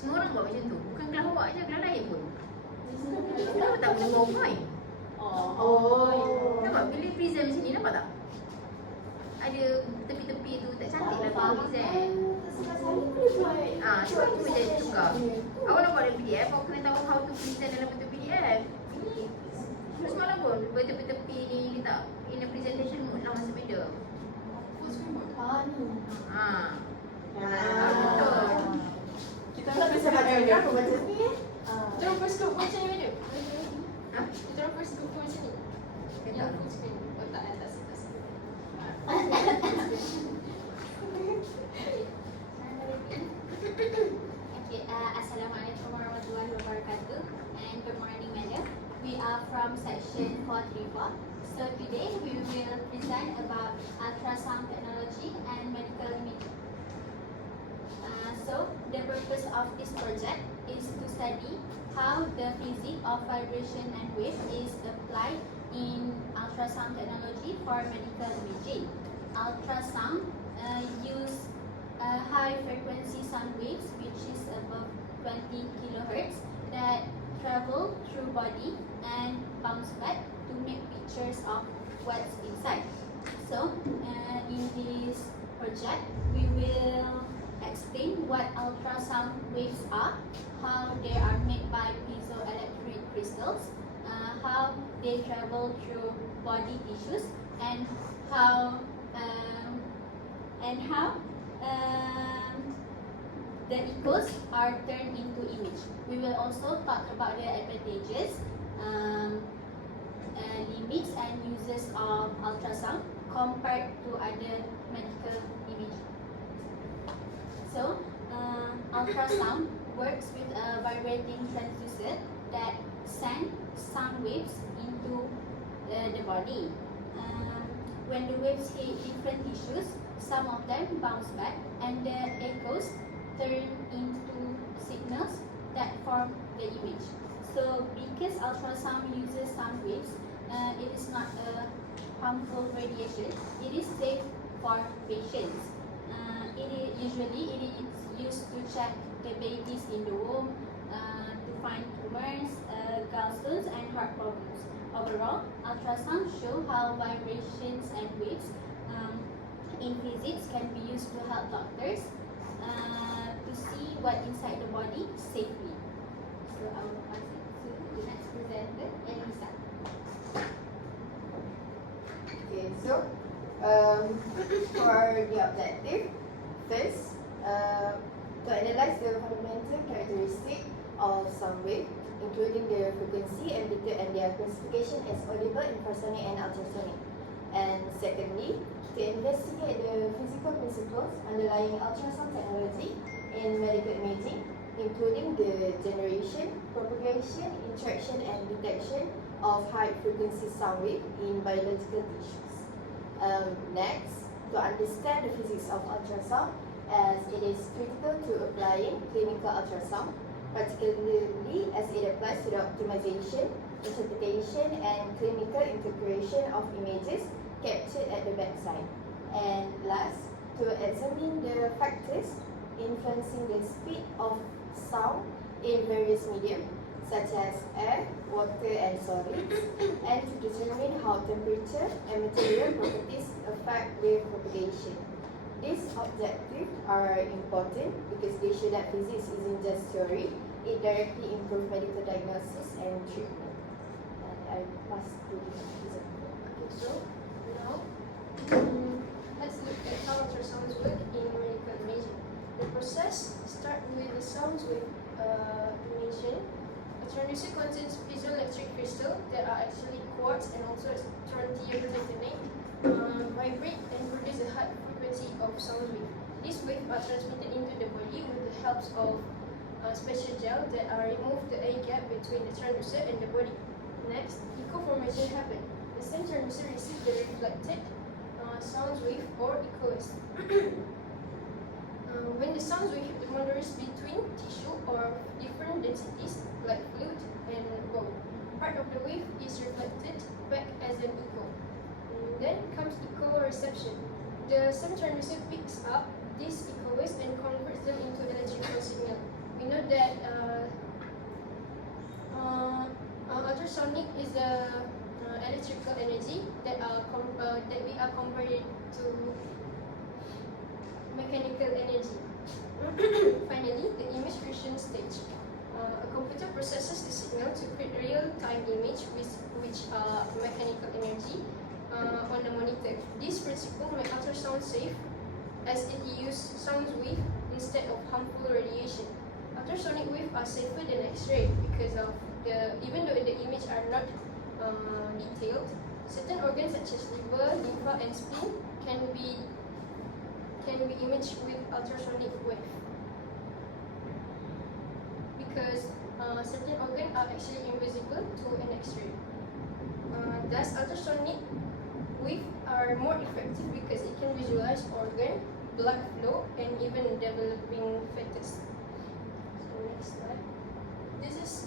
Semua orang buat macam tu. Bukan kelas awak je, kelas lain pun. Kenapa tak boleh bawah? Nampak bila present macam ni, nampak tak? Ada tepi-tepi tu tak cantik lah bila present. Sebab saya boleh buat. Sebab tu jadi tukar. Awak nak buat dalam PDF, awak kena tahu how to present dalam bentuk PDF. Ini semalam pun bertepi-tepi ni letak in a presentation mode lah masa beda. Betul. Kita tak bisa pakai berapa macam ni. Kita orang first group macam ni je. Kita orang first group macam ni. Yang full screen. Oh tak, atas. Okay, Assalamualaikum warahmatullahi wabarakatuh, and good morning, madam. We are from section 434. So today we will present about ultrasound technology and medical imaging. So the purpose of this project is to study how the physics of vibration and wave is applied in ultrasound technology for medical imaging. Ultrasound use high frequency sound waves, which is above 20 kilohertz, that travel through body and bounce back to make pictures of what's inside. So in this project we will explain what ultrasound waves are, how they are made by piezoelectric crystals, how they travel through body tissues, and how the echoes are turned into image. We will also talk about the advantages, limits and uses of ultrasound compared to other medical imaging. So, ultrasound works with a vibrating transducer that sends sound waves into the body. When the waves hit different tissues, some of them bounce back and the echoes turn into signals that form the image. So, because ultrasound uses sound waves, it is not a harmful radiation. It is safe for patients. Usually it is used to check the babies in the womb, to find tumors, gallstones and heart problems. Overall, ultrasound show how vibrations and waves in physics can be used to help doctors to see what inside the body safely. So I will pass it to the next presenter, Elisa. Okay, so for the objective, first, to analyze the fundamental characteristic of sound wave, including their frequency, amplitude, and their classification as audible, infrasonic, and ultrasonic. And secondly, to investigate the physical principles underlying ultrasound technology in medical imaging, including the generation, propagation, interaction, and detection of high-frequency sound wave in biological tissues. Next, to understand the physics of ultrasound, as it is critical to applying clinical ultrasound, particularly as it applies to the optimization, interpretation, and clinical integration of images captured at the bedside. And last, to examine the factors influencing the speed of sound in various mediums, such as air, water, and solids, and to determine how temperature and material properties affect wave propagation. These objectives are important because they show that physics isn't just theory, it directly improves medical diagnosis and treatment. And I pass to the presenter. Okay, so now let's look at how ultrasounds work in medical imaging. The process starts with the sounds with imaging. A transducer contains piezoelectric crystal that are actually quartz and also strontium titanate, vibrate and produce a high frequency of sound wave. These waves are transmitted into the body with the help of special gel that are remove the air gap between the transducer and the body. Next, echo formation happens. The same transducer receives the reflected sound wave or echoes. When the sound wave hit the boundaries between tissue or different densities like fluid and bone, part of the wave is reflected back as an echo. Then comes echo reception. The same transducer picks up these echoes and converts them into electrical signal. We know that ultrasonic is the electrical energy that we are converted to mechanical energy. Finally, the image creation stage. A computer processes the signal to create real-time image which are mechanical energy on the monitor. This principle makes ultrasound safe as it uses sound wave instead of harmful radiation. Ultrasonic waves are safer than X-ray because of even though the images are not detailed, certain organs such as liver, lymph, and spleen can be imaged with ultrasonic wave because certain organs are actually invisible to an X-ray. Thus, ultrasonic waves are more effective because it can visualize organ, blood flow, and even developing fetus. So next slide. This is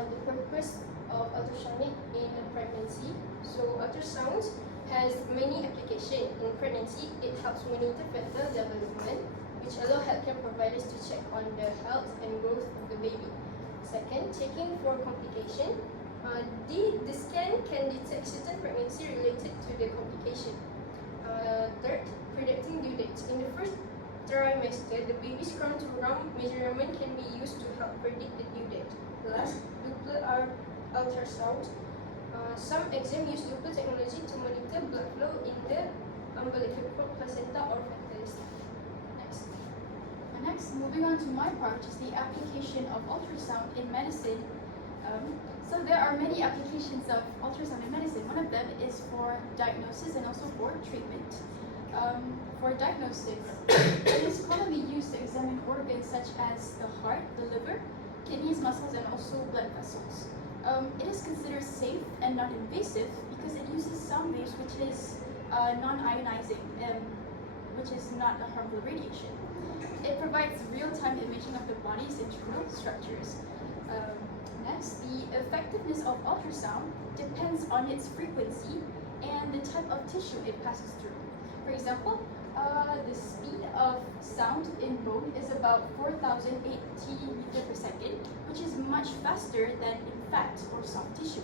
the purpose of ultrasonic in a pregnancy. So ultrasound has many applications. In pregnancy, it helps monitor fetal development, which allow healthcare providers to check on the health and growth of the baby. Second, checking for complication. The scan can detect certain pregnancy related to the complication. Third, predicting due dates. In the first trimester, the baby's crown-to-rump measurement can be used to help predict the due date. Last, Doppler ultrasound. Some exams use Doppler technology to monitor blood flow in the umbilical cord, placenta, or fetus. Next. Next, moving on to my part, which is the application of ultrasound in medicine. So there are many applications of ultrasound in medicine. One of them is for diagnosis and also for treatment. For diagnosis, it is commonly used to examine organs such as the heart, the liver, kidneys, muscles, and also blood vessels. It is considered safe and non-invasive because it uses sound waves, which is non-ionizing, which is not a harmful radiation. It provides real-time imaging of the body's internal structures. Next, the effectiveness of ultrasound depends on its frequency and the type of tissue it passes through. For example, the speed of sound in bone is about 4,080 meters per second, which is much faster than in fat or soft tissue.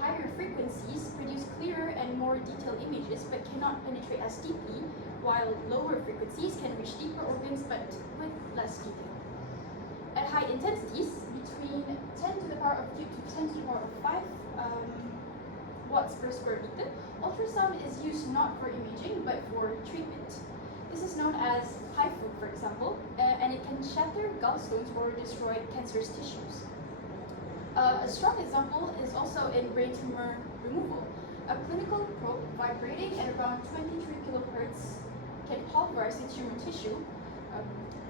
Higher frequencies produce clearer and more detailed images but cannot penetrate as deeply, while lower frequencies can reach deeper organs but with less detail. At high intensities, between 10 to the power of 2 to 10 to the power of 5 watts per square meter, ultrasound is used not for imaging but for treatment. This is known as HIFU, for example, and it can shatter gallstones or destroy cancerous tissues. A strong example is also in brain tumor removal. A clinical probe vibrating at around 23 kilohertz can pulverize the tumor tissue.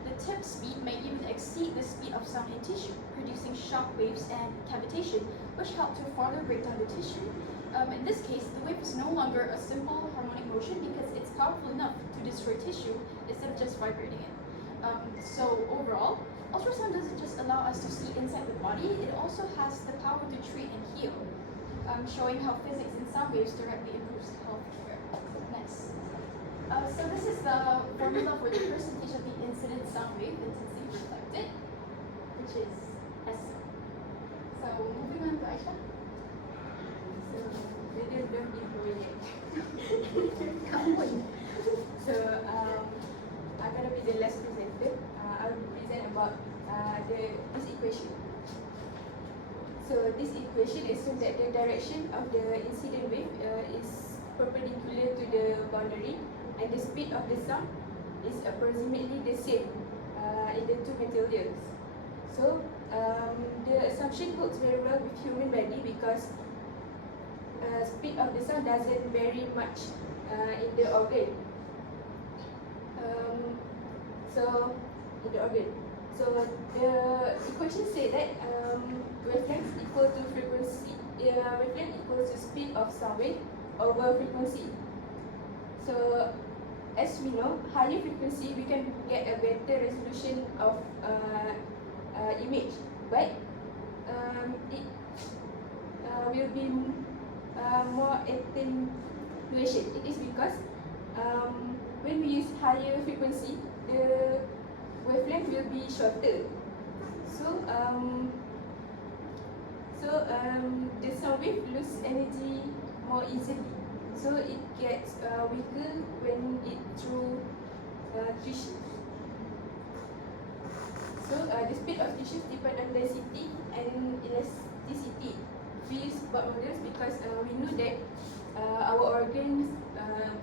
The tip speed may even exceed the speed of sound in tissue, producing shock waves and cavitation, which help to further break down the tissue. In this case, the wave is no longer a simple harmonic motion because it's powerful enough to destroy tissue instead of just vibrating it. So overall, ultrasound doesn't just allow us to see inside the body, it also has the power to treat and heal, showing how physics in sound waves directly improves healthcare. Next. So this is the formula for the percentage of the incident sound wave intensity reflected, which is S. So moving on to Aisha. So don't give away yet. So I'm gonna be the last presenter. I will present about this equation. So this equation assumes that the direction of the incident wave is perpendicular to the boundary, and the speed of the sound is approximately the same in the two materials. So the assumption holds very well with human body because speed of the sound doesn't vary much in the organ. So the equation says that wavelength equal to frequency, wavelength equals to speed of sound wave over frequency. So as we know, higher frequency we can get a better resolution of image, but it will be more attenuation. It is because when we use higher frequency, the wavelength will be shorter. So the sound wave lose energy more easily. So it gets weaker when it through tissue. So the speed of tissues depend on density and elasticity. We use Bott models because we know that our organs,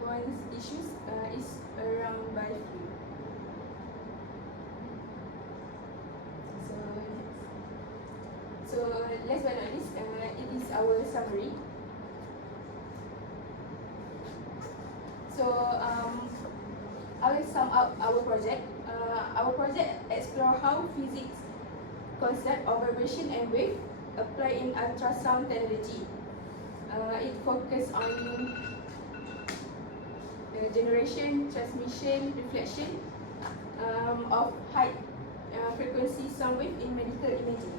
bones, tissues is around by fluid. So last but not least, it is our summary. So I will sum up our project. Our project explore how physics concept of vibration and wave apply in ultrasound technology. It focus on generation, transmission, reflection of high frequency sound wave in medical imaging.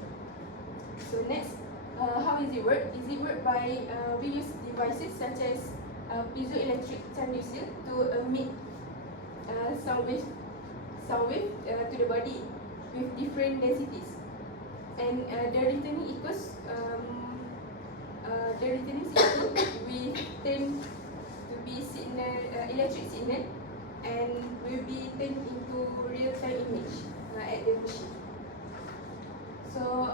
So next, how is it work? Is it work by we use devices such as piezoelectric transducer to emit sound wave to the body with different densities, and the returning equals the returning signal we turn to be signal electric signal and will be turned into real-time image at the machine. So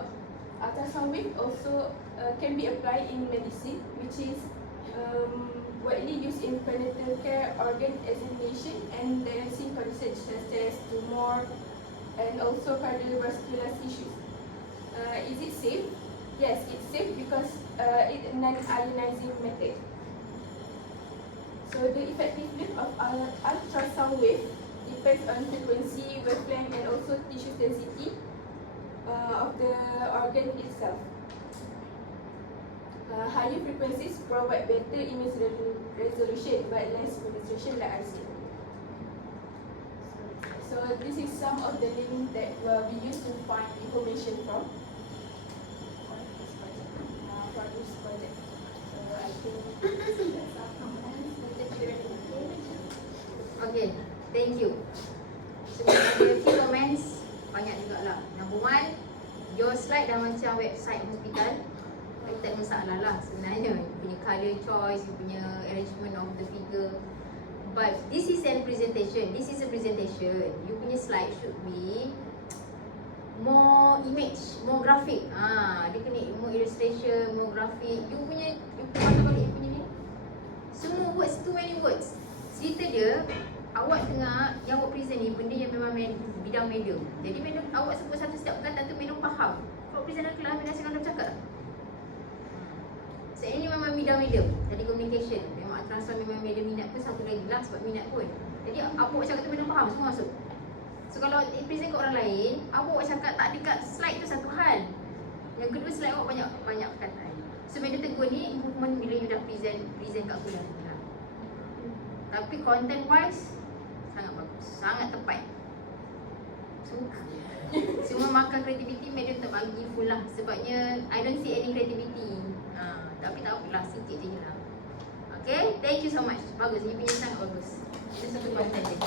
ultrasound wave also can be applied in medicine, which is widely used in prenatal care, organ examination, and diagnosing conditions such as tumor and also cardiovascular issues. Is it safe? Yes, it's safe because it's a non-ionizing method. So the effectiveness of ultrasound wave depends on frequency, wavelength, and also tissue density of the organ itself. Higher frequencies provide better image resolution but less penetration, like I said. So this is some of the links that we use to find information from this project. So I think that's our comments. Okay, thank you. Sebenarnya ada few comments, banyak jugalah. Number one, your slide dah macam website hospital. Tapi tak ada masalah lah sebenarnya. You punya colour choice, you punya arrangement of the figure. But this is a presentation. You punya slide should be more image, more graphic. Dia kena more illustration, more graphic. You punya balik you punya ni. Semua words, too many words. Cerita dia, awak tengah yang awak present ni benda yang memang bidang medium. Jadi medium awak sebut satu setiap perkataan tu medium faham. Kalau present dalam kelas, medium senang dah bercakap. So ini memang bidang medium. Jadi communication, memang ultrasound memang medium minat pun satu lagi lah sebab minat pun. Jadi apa awak cakap tu medium faham, semua masuk. So kalau present ke orang lain, apa awak cakap tak dekat slide tu satu hal. Yang kedua slide awak banyak perkataan. So medium tegur ni improvement bila you dah present kat kuliah. Tapi content wise sangat bagus, sangat tepat. Suka. Semua makan creativity medium tak bagi full lah. Sebabnya I don't see any creativity. Tapi tak apalah, sikit je lah. Okay, thank you so much. Bagus, you punya sangat bagus. Itu satu content je.